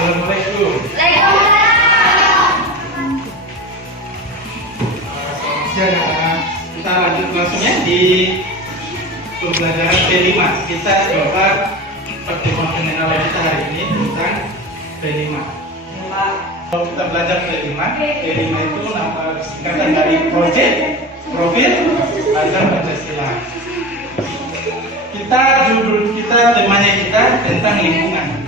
Assalamualaikum. Selamat siang anak. Kita lanjut langsung ya di pembelajaran P5. Kita coba pertemuan pengenalan kita hari ini tentang P5. Kalau kita belajar P5 itu nama singkatan dari Project Profil Ajar Pancasila. Judul kita, temanya kita tentang lingkungan,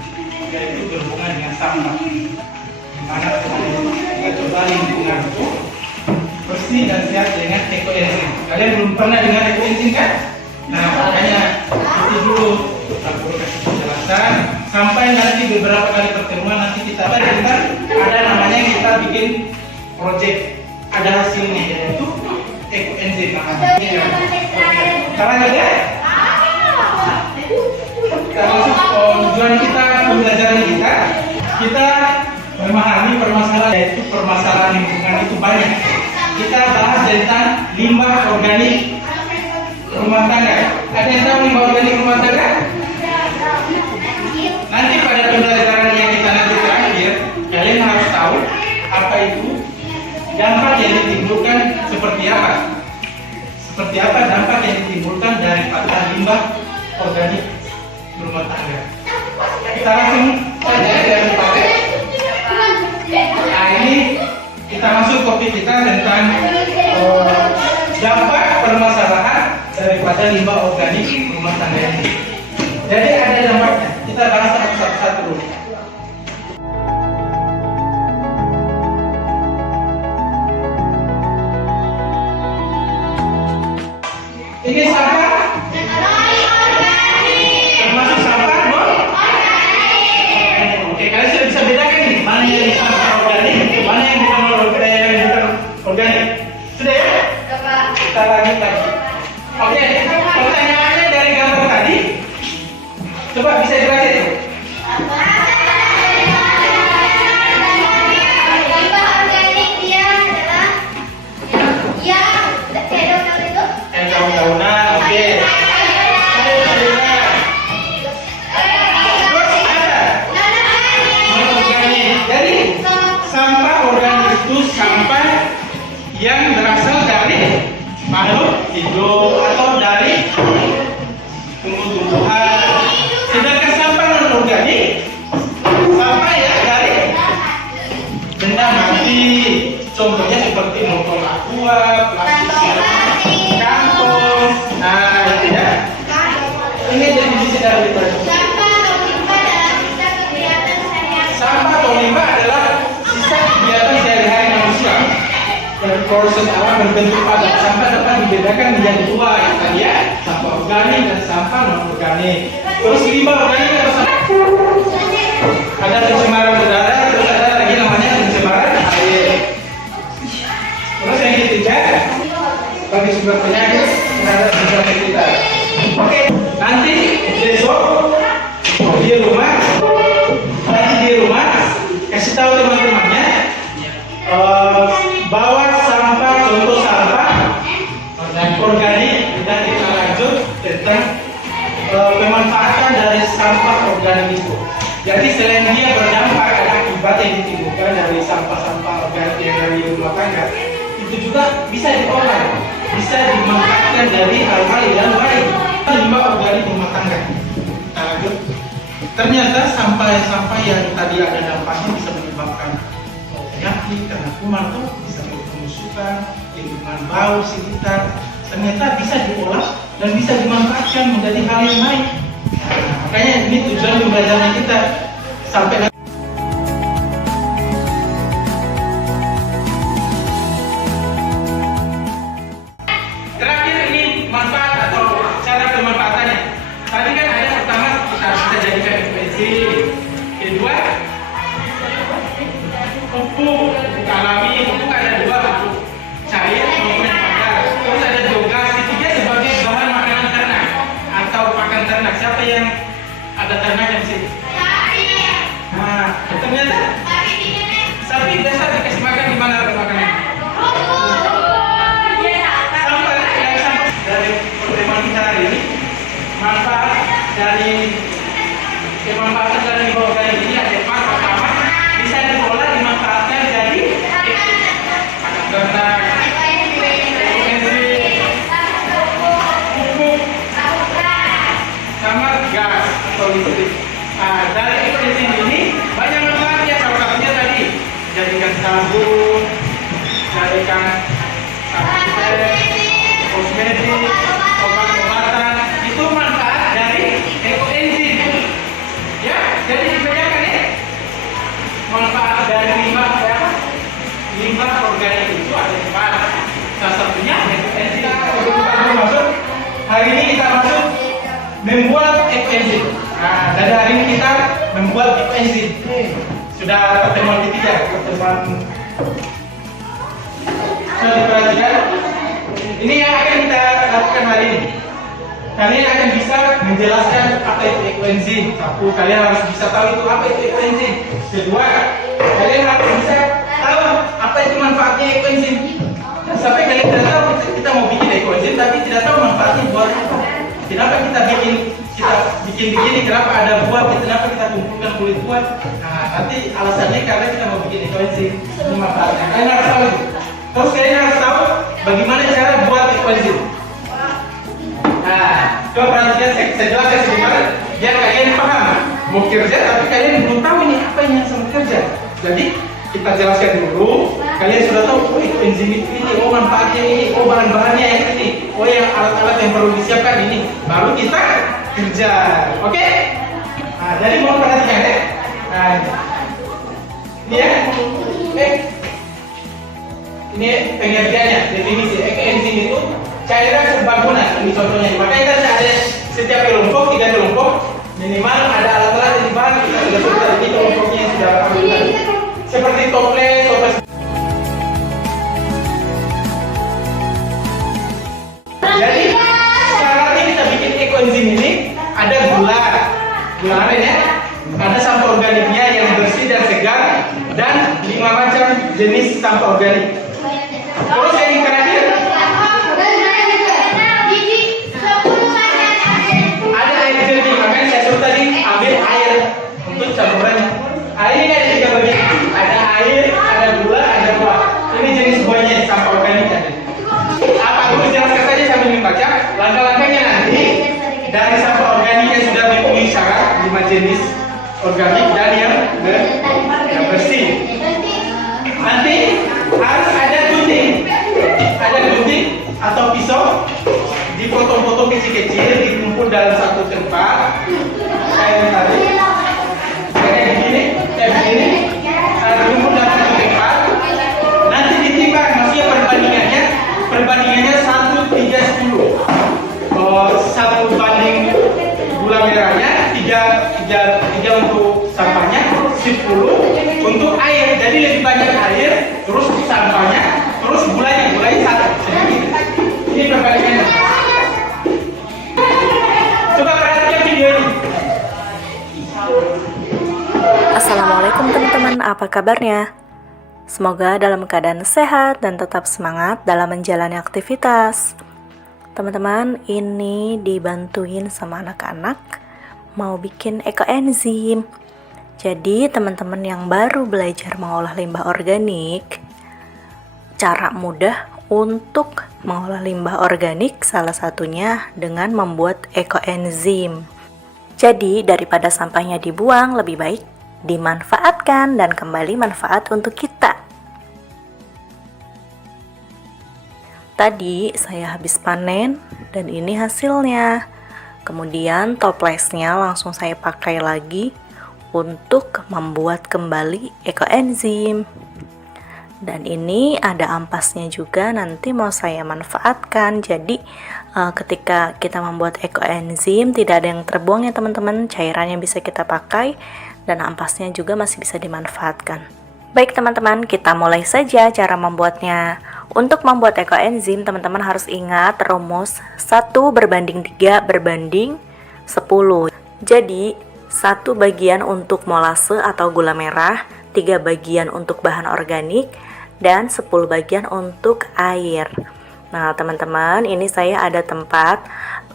yaitu berhubungan dengan sampah. Dimana kita coba lingkungan itu bersih dan sehat dengan ekoenzim. Kalian belum pernah dengar ekoenzim kan? Nah, makanya itu dulu aku kasih penjelasan sampai nanti beberapa kali pertemuan nanti kita tentang ada namanya kita bikin project, ada hasilnya yaitu ekoenzim. Caranya ya? Termasuk tujuan kita pembelajaran kita memahami permasalahan, yaitu permasalahan lingkungan itu banyak. Kita bahas tentang limbah organik rumah tangga. Ada yang tahu limbah organik rumah tangga? Nanti pada pembelajaran yang kita nanti terakhir, kalian harus tahu apa itu dampak yang ditimbulkan seperti apa. Seperti apa dampak yang ditimbulkan daripada limbah organik rumah tangga. Kita langsung saja dari pakai. Nah, ini kita masuk topik kita tentang dampak permasalahan daripada limbah organik rumah tangga ini. Jadi ada dampaknya. Kita bahas satu-satu dulu. Ini sampah. Termasuk sampah, Bu? Oke, kalian sudah bisa bedakan nih mana yang sampah organik, mana yang bukan organik. Sudah ya? Kita lanjut lagi. Oke, pertanyaannya dari gambar tadi, coba bisa jelasin. Daun-daunan, oke. Jadi sampah organik itu sampah yang berasal dari makhluk hidup atau dari tumbuh-tumbuhan. Sedangkan sampah non-organik sampah ya dari benda mati. Contohnya seperti botol aqua, plastik, kantong. Nah, itu ya. Ini definisi dari itu. Sampah atau limbah adalah sisa kegiatan sehari-hari manusia. Dan proses alam berbentuk padat. Sampah dapat dibedakan menjadi dua, yang tadi ya, sampah organik dan sampah non-organik. Terus limbah organik atau sampah? Ada pencemaran udara, terus ada lagi namanya pencemaran air. Terus yang ketiga, bagi sumber penyakit terhadap lingkungan kita. Oke, nanti besok di rumah kasih tahu teman-temannya bawa sampah, contoh sampah organik, dan kita lanjut tentang pemanfaatan dari sampah organik itu. Jadi selain dia berdampak ada akibat yang ditimbulkan dari sampah-sampah organik yang dari rumah tangga, itu juga bisa diolah, bisa dimanfaatkan dari hal-hal yang lain. Limbah organik rumah tangga. Kita lanjut. Ternyata sampah yang tadi ada dampaknya bisa menyebabkan penyakit karena kuman tuh bisa menyebabkan lingkungan bau sekitar. Ternyata bisa diolah dan bisa dimanfaatkan menjadi hal yang baik. Nah, makanya ini tujuan pembelajaran kita sampai. Terakhir ini manfaat atau cara pemanfaatannya. Tadi kan ada pertama kita bisa jadikan ekoenzim. Kedua, pupuk alami. Pupuk ada dua, pupuk cair maupun yang padat. Terus ada biogas. Ketiga sebagai bahan makanan ternak atau pakan ternak. Siapa yang ada ternaknya di sini? Nah, ternyata sapi biasa dikasih makan di mana makanannya? Dari pertemuan kita hari ini, manfaat dari kemanfaatan dari limbah organik ini ada empat. Pertama, membuat ekoenzim. Nah, dari hari ini kita membuat ekoenzim. Sudah pertemuan ketiga, pertemuan sudah diperhatikan. Ini yang akan kita lakukan hari ini. Kalian akan bisa menjelaskan apa itu ekoenzim. Satu, kalian harus bisa tahu itu apa itu ekoenzim. Kedua, kalian harus bisa tahu apa itu manfaatnya ekoenzim. Dan sampai kalian tidak tahu kita mau bikin ekoenzim tapi tidak tahu manfaatnya buat apa. Kenapa kita bikin begini? Kenapa ada buah? Kenapa kita kumpulkan kulit buah? Nah, nanti alasannya karena kita mau bikin ekoenzim. Ini manfaatnya. Kalian harus tahu itu. Terus kalian harus tahu bagaimana cara buat ekoenzim. Nah, coba perhatikan saya jelaskan sedikit biar kalian paham. Mau kerja tapi kalian belum tahu ini apa yang sama kerja. Jadi kita jelaskan dulu. Kalian sudah tahu oh ekoenzim ini, oh manfaatnya ini, oh bahan-bahannya yang ini, oh yang alat-alat yang perlu disiapkan ini. Baru kita kerja. Oke? Nah, jadi mau perhatikan ya. Nah, ini ya. Ini pengertiannya, definisi ekoenzim itu cairan serbaguna. Ini contohnya. Makanya kita ada setiap kelompok 3 kelompok minimal ada alat-alat yang dibahas. Kita sudah sebut ini kelompoknya yang sudah ada. Seperti toples. Jadi syaratnya kita bikin ekoenzim ini ada gula aren ya, ada sampah organiknya yang bersih dan segar, dan 5 macam jenis sampah organik. Terus yang terakhir ada air jernih, makanya saya suruh tadi ambil air untuk campurannya. Air ini ada 3 bagian, ada air, ada gula, ada buah. Ini jenis buahnya sampah organik tadi. Apa dulu jelaskan saja sambil membaca langkah-langkahnya nanti dari sampah organik yang sudah dipenuhi syarat 5 jenis organik dan yang bersih. Nanti harus ada gunting atau pisau, dipotong-potong kecil-kecil, dikumpul dalam satu tempat. Kayak tadi, kayak begini, dikumpul dalam satu tempat. Nanti ditimbang, maksudnya perbandingannya 1:3:10. 1 banding gula merahnya, 3 untuk sampahnya, 10 untuk air. Jadi lebih banyak air, terus sampahnya, terus gulanya 1. Ini perbandingannya. Coba perhatikan video ini. Assalamualaikum teman-teman, apa kabarnya? Semoga dalam keadaan sehat dan tetap semangat dalam menjalani aktivitas. Teman-teman, ini dibantuin sama anak-anak mau bikin ekoenzim. Jadi teman-teman yang baru belajar mengolah limbah organik, cara mudah untuk mengolah limbah organik salah satunya dengan membuat ekoenzim. Jadi daripada sampahnya dibuang, lebih baik dimanfaatkan dan kembali manfaat untuk kita. Tadi saya habis panen dan ini hasilnya. Kemudian toplesnya langsung saya pakai lagi untuk membuat kembali ekoenzim. Dan ini ada ampasnya juga, nanti mau saya manfaatkan. Jadi ketika kita membuat ekoenzim tidak ada yang terbuang ya teman-teman. Cairannya bisa kita pakai dan ampasnya juga masih bisa dimanfaatkan. Baik teman-teman, kita mulai saja cara membuatnya. Untuk membuat ekoenzim, teman-teman harus ingat rumus 1/3/10. Jadi 1 bagian untuk molase atau gula merah, 3 bagian untuk bahan organik, dan 10 bagian untuk air. Nah teman-teman, ini saya ada tempat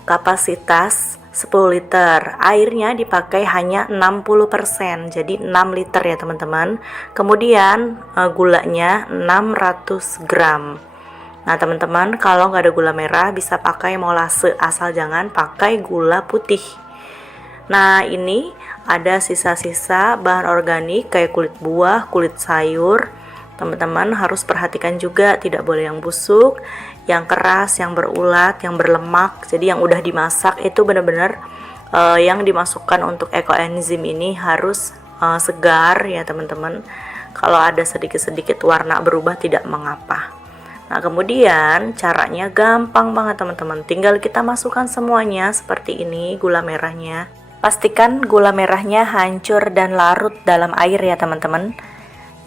kapasitas 10 liter. Airnya dipakai hanya 60%, jadi 6 liter ya teman-teman. Kemudian gulanya 600 gram. Nah teman-teman, kalau nggak ada gula merah bisa pakai molase, asal jangan pakai gula putih. Nah ini ada sisa-sisa bahan organik kayak kulit buah, kulit sayur. Teman-teman harus perhatikan juga, tidak boleh yang busuk, yang keras, yang berulat, yang berlemak. Jadi yang udah dimasak itu benar-benar yang dimasukkan untuk ekoenzim ini harus segar ya teman-teman. Kalau ada sedikit-sedikit warna berubah tidak mengapa. Nah, kemudian caranya gampang banget teman-teman. Tinggal kita masukkan semuanya seperti ini gula merahnya. Pastikan gula merahnya hancur dan larut dalam air ya teman-teman.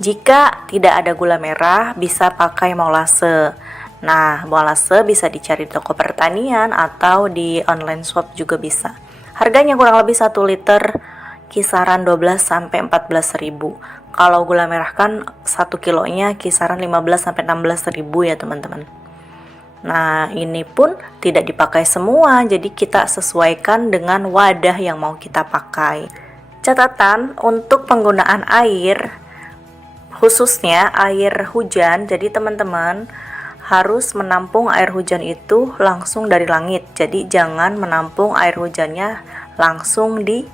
Jika tidak ada gula merah, bisa pakai molase. Nah, molase bisa dicari di toko pertanian atau di online shop juga bisa. Harganya kurang lebih 1 liter kisaran 12 sampai 14 ribu. Kalau gula merah kan 1 kilonya kisaran 15 sampai 16 ribu ya teman-teman. Nah, ini pun tidak dipakai semua, jadi kita sesuaikan dengan wadah yang mau kita pakai. Catatan untuk penggunaan air, khususnya air hujan, jadi teman-teman harus menampung air hujan itu langsung dari langit. Jadi jangan menampung air hujannya langsung di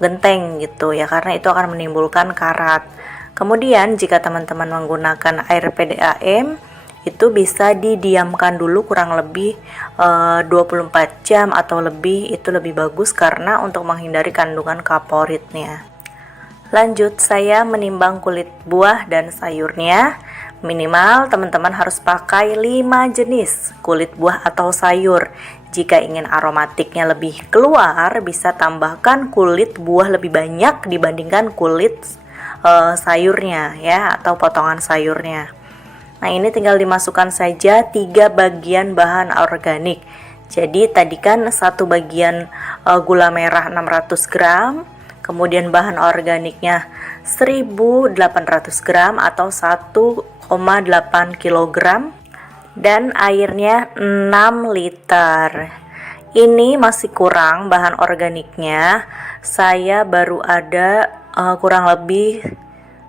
genteng gitu ya, karena itu akan menimbulkan karat. Kemudian jika teman-teman menggunakan air PDAM, itu bisa didiamkan dulu kurang lebih 24 jam atau lebih, itu lebih bagus karena untuk menghindari kandungan kaporitnya. Lanjut, saya menimbang kulit buah dan sayurnya. Minimal teman-teman harus pakai 5 jenis kulit buah atau sayur. Jika ingin aromatiknya lebih keluar, bisa tambahkan kulit buah lebih banyak dibandingkan kulit sayurnya ya, atau potongan sayurnya. Nah, ini tinggal dimasukkan saja 3 bagian bahan organik. Jadi tadi kan 1 bagian gula merah 600 gram, kemudian bahan organiknya 1800 gram atau 1,8 kg, dan airnya 6 liter. Ini masih kurang bahan organiknya. Saya baru ada kurang lebih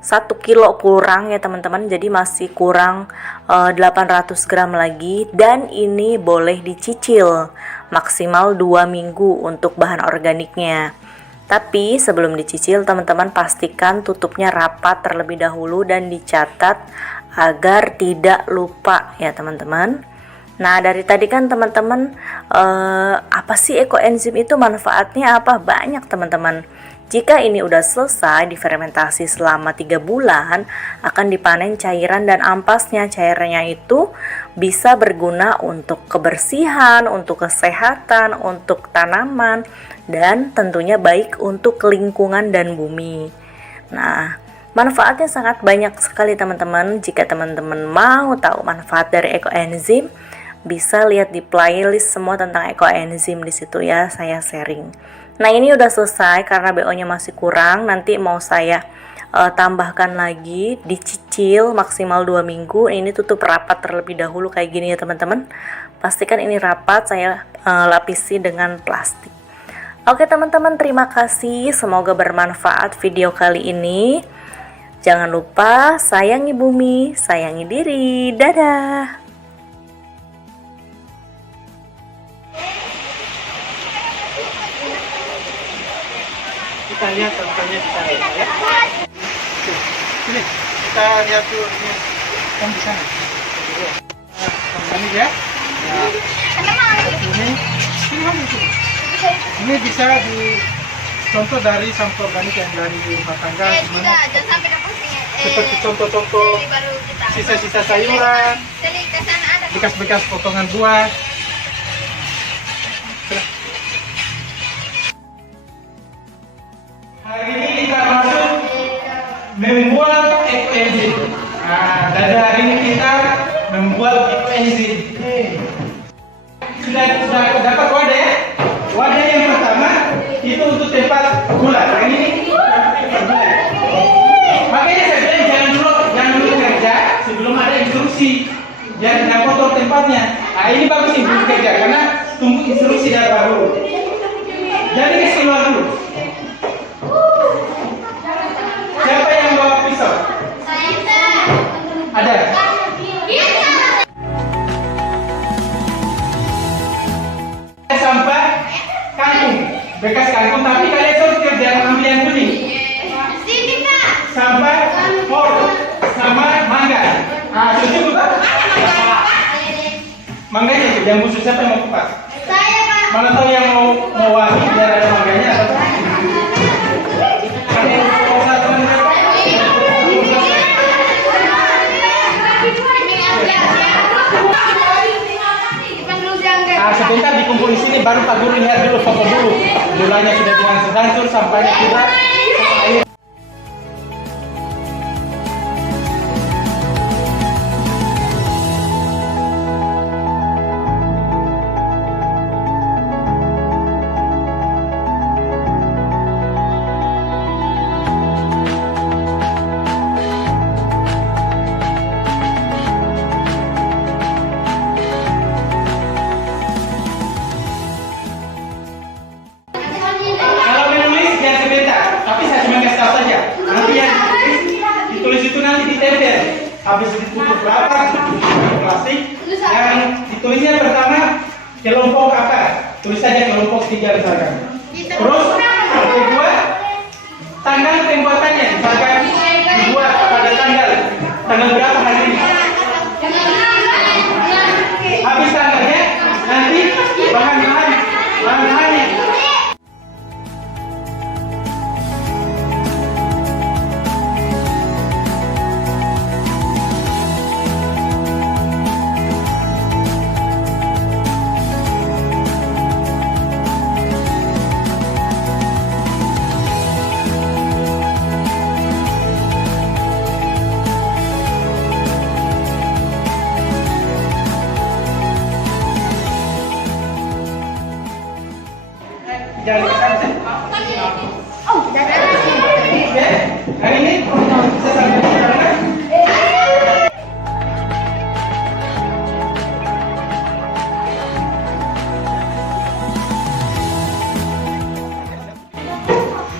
1 kilo kurang ya teman-teman, jadi masih kurang 800 gram lagi, dan ini boleh dicicil maksimal 2 minggu untuk bahan organiknya. Tapi sebelum dicicil teman-teman pastikan tutupnya rapat terlebih dahulu dan dicatat agar tidak lupa ya teman-teman. Nah, dari tadi kan teman-teman apa sih ekoenzim itu, manfaatnya apa? Banyak teman-teman. Jika ini udah selesai difermentasi selama 3 bulan, akan dipanen cairan dan ampasnya. Cairannya itu bisa berguna untuk kebersihan, untuk kesehatan, untuk tanaman, dan tentunya baik untuk lingkungan dan bumi. Nah, manfaatnya sangat banyak sekali teman-teman. Jika teman-teman mau tahu manfaat dari ekoenzim, bisa lihat di playlist semua tentang ekoenzim di situ ya, saya sharing. Nah, ini udah selesai karena BO-nya masih kurang. Nanti mau saya tambahkan lagi, dicicil maksimal 2 minggu. Ini tutup rapat terlebih dahulu kayak gini ya teman-teman. Pastikan ini rapat, saya lapisi dengan plastik. Oke teman-teman, terima kasih. Semoga bermanfaat video kali ini. Jangan lupa sayangi bumi, sayangi diri. Dadah. Kita lihat contohnya di sana ya. Sini, kita lihat dulu ini kan di sana. Nah, ini ya. Nah, ini bisa dicontoh dari sampel organik yang dari rumah tangga, seperti contoh-contoh sisa-sisa sayuran, bekas-bekas potongan buah. Hari ini kita masuk membuat ekoenzim. Nah, dari hari ini kita membuat ekoenzim. Sudah dapat wadah ya? Wadah yang pertama itu untuk tempat gula. Yang ini tempat gula. Makanya saya bilang jangan dulu kerja sebelum ada instruksi. Jangan kotor tempatnya. Nah, ini bagus ini belum kerja karena tunggu instruksi dari baru. Jadi kasih keluar dulu. Siapa yang bawa pisau? Ada? Sampah kangkung, bekas kangkung, tapi kalian sortir jangan ambil yang kuning. Sampah kol sama mangga. Ah, cuci bukan? Mangganya itu yang khusus, siapa yang mau kupas? Saya, Pak. Mana tahu yang mau wangi biar ada mangganya atau? baru Pak Guru lihat dulu foto dulu. Gulanya sudah dengan sehancur sampai tidak air. Kalau menulis jangan sebentar, tapi saya cuma kasih tahu saja. Nanti yang ditulis itu nanti ditempel. Habis ditutup berapa? Plastik. Yang ditulisnya pertama kelompok apa? Tulis saja kelompok 3 misalkan. Terus kedua tanggal pembuatannya misalkan dibuat pada tanggal berapa hari ini? Habis tanggalnya nanti bahan-bahannya. Jangan dikasih. Oke, hari ini bisa sampai di sana.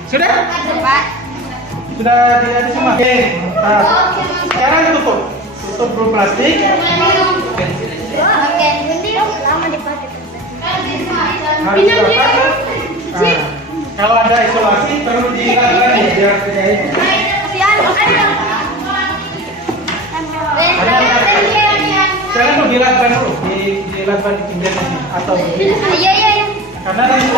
Sudah? Sudah tidak ada semua. Oke, sekarang tutup dulu plastik. Harus berapa? Kalau ada isolasi perlu dilakukan ya biar tidak ini. Sekarang tuh dilakukan dulu, dilakukan di pinggir sini atau begini. Karena nanti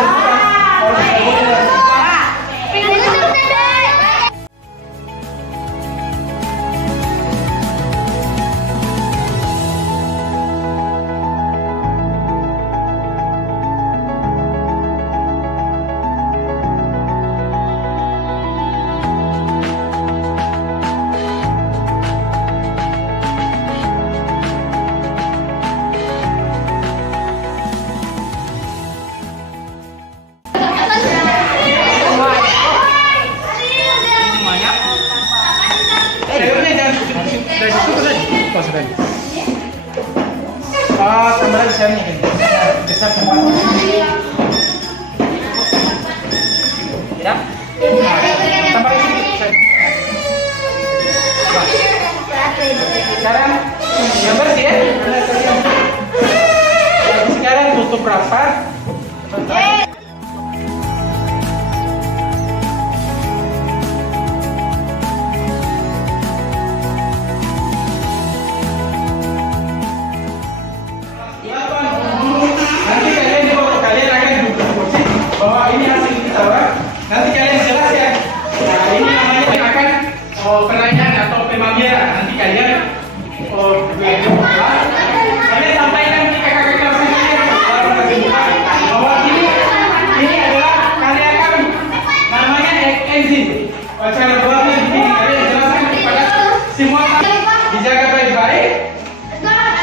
kalau tambah lagi saya nih. Besar semua. Ya. Tambah lagi sedikit. Sekarang yang bersih ya. Sekarang tutup rapat. Bahwa ini hasil kita nanti kalian jelas ya. Nah, ini namanya akan penanyaan atau pemanggilan. Nanti kalian kalian sampaikan ke kakak-kakak sekalian bahwa ini adalah karya kami. Namanya enzim. Cara buatnya begini. Kalian jelaskan kepada semua dijaga baik-baik.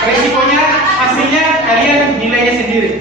Resikonya hasilnya kalian nilainya sendiri.